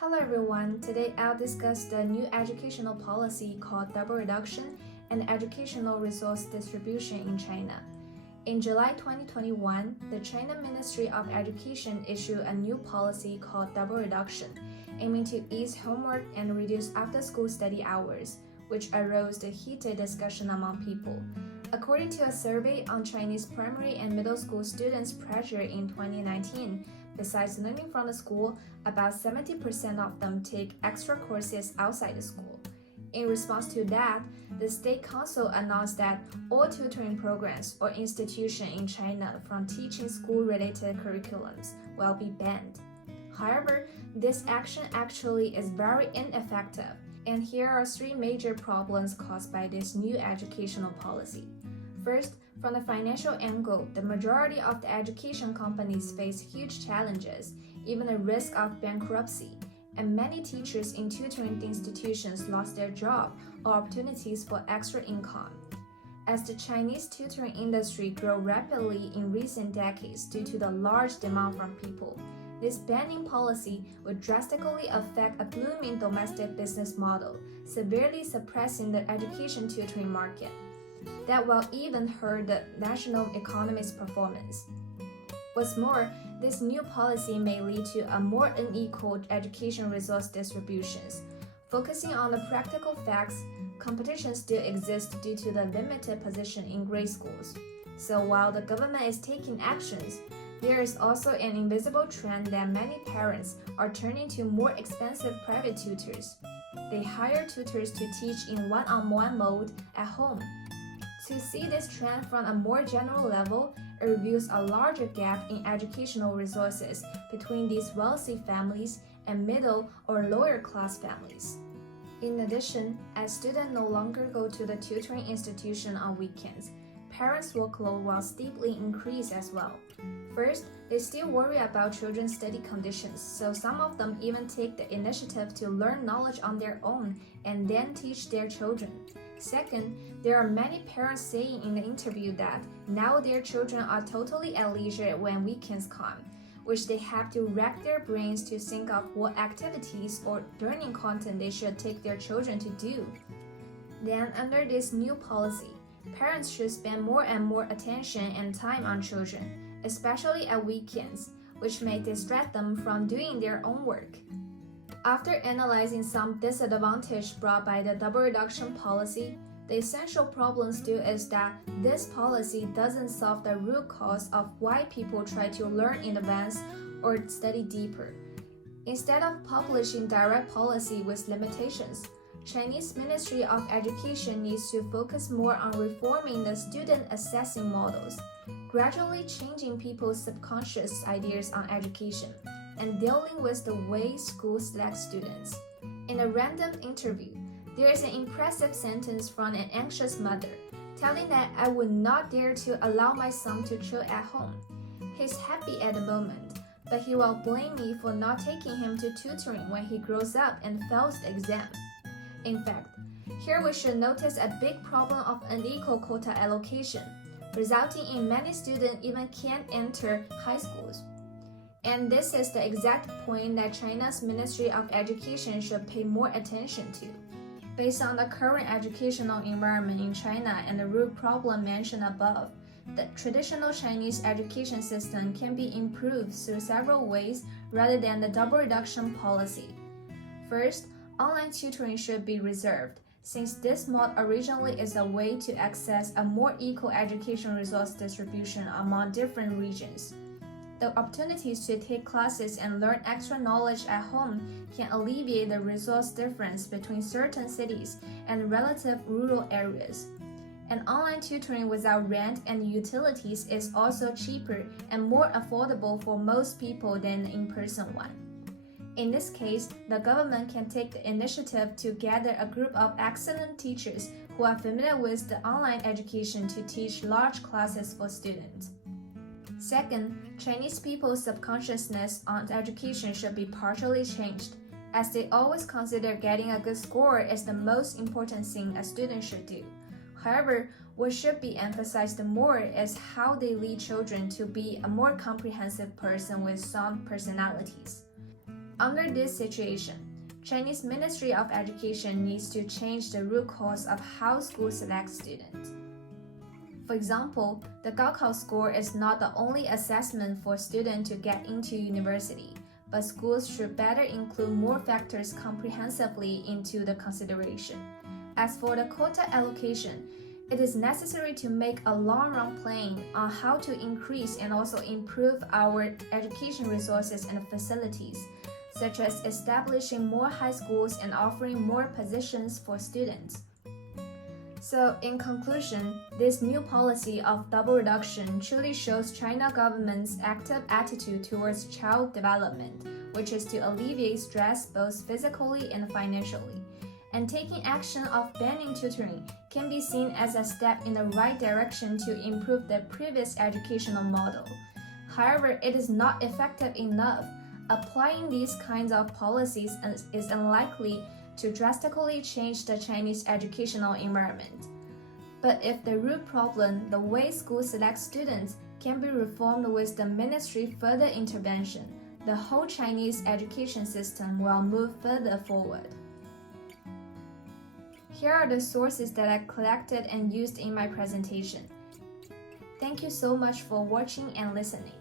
Hello everyone, today I'll discuss the new educational policy called double reduction and educational resource distribution in China. In July 2021, the China Ministry of Education issued a new policy called double reduction, aiming to ease homework and reduce after-school study hours, which aroused a heated discussion among people. According to a survey on Chinese primary and middle school students' pressure in 2019, besides learning from the school, about 70% of them take extra courses outside the school. In response to that, the State Council announced that all tutoring programs or institutions in China from teaching school-related curriculums will be banned. However, this action actually is very ineffective, and here are three major problems caused by this new educational policy. First, from the financial angle, the majority of the education companies face huge challenges, even a risk of bankruptcy, and many teachers in tutoring institutions lost their job or opportunities for extra income. As the Chinese tutoring industry grew rapidly in recent decades due to the large demand from people, this banning policy would drastically affect a blooming domestic business model, severely suppressing the education tutoring market. That will even hurt the national economy's performance. What's more, this new policy may lead to a more unequal education resource distributions. Focusing on the practical facts, competition still exists due to the limited position in grade schools. So while the government is taking actions, there is also an invisible trend that many parents are turning to more expensive private tutors. They hire tutors to teach in one-on-one mode at home. To see this trend from a more general level, it reveals a larger gap in educational resources between these wealthy families and middle or lower class families. In addition, as students no longer go to the tutoring institution on weekends, parents' workload will steeply increase as well. First, they still worry about children's study conditions, so some of them even take the initiative to learn knowledge on their own and then teach their children. Second, there are many parents saying in the interview that now their children are totally at leisure when weekends come, which they have to rack their brains to think of what activities or learning content they should take their children to do. Then, under this new policy, parents should spend more and more attention and time on children, especially at weekends, which may distract them from doing their own work. After analyzing some disadvantages brought by the double reduction policy, the essential problem still is that this policy doesn't solve the root cause of why people try to learn in advance or study deeper. Instead of publishing direct policy with limitations, Chinese Ministry of Education needs to focus more on reforming the student assessing models, gradually changing people's subconscious ideas on education, and dealing with the way schools select students. In a random interview, there is an impressive sentence from an anxious mother, telling that I would not dare to allow my son to chill at home. He's happy at the moment, but he will blame me for not taking him to tutoring when he grows up and fails the exam. In fact, here we should notice a big problem of unequal quota allocation, resulting in many students even can't enter high schools. And this is the exact point that China's Ministry of Education should pay more attention to. Based on the current educational environment in China and the root problem mentioned above, the traditional Chinese education system can be improved through several ways rather than the double reduction policy. First, online tutoring should be reserved, since this mode originally is a way to access a more equal education resource distribution among different regions. The opportunities to take classes and learn extra knowledge at home can alleviate the resource difference between certain cities and relative rural areas. And online tutoring without rent and utilities is also cheaper and more affordable for most people than the in-person one. In this case, the government can take the initiative to gather a group of excellent teachers who are familiar with the online education to teach large classes for students. Second, Chinese people's subconsciousness on education should be partially changed, as they always consider getting a good score is the most important thing a student should do. However, what should be emphasized more is how they lead children to be a more comprehensive person with sound personalities. Under this situation, Chinese Ministry of Education needs to change the root cause of how schools select students. For example, the Gaokao score is not the only assessment for students to get into university, but schools should better include more factors comprehensively into the consideration. As for the quota allocation, it is necessary to make a long-run plan on how to increase and also improve our education resources and facilities, such as establishing more high schools and offering more positions for students. So, in conclusion, this new policy of double reduction truly shows China government's active attitude towards child development, which is to alleviate stress both physically and financially. And taking action of banning tutoring can be seen as a step in the right direction to improve the previous educational model. However, it is not effective enough. Applying these kinds of policies is unlikely to drastically change the Chinese educational environment. But if the root problem, the way schools select students, can be reformed with the ministry further intervention, the whole Chinese education system will move further forward. Here are the sources that I collected and used in my presentation. Thank you so much for watching and listening.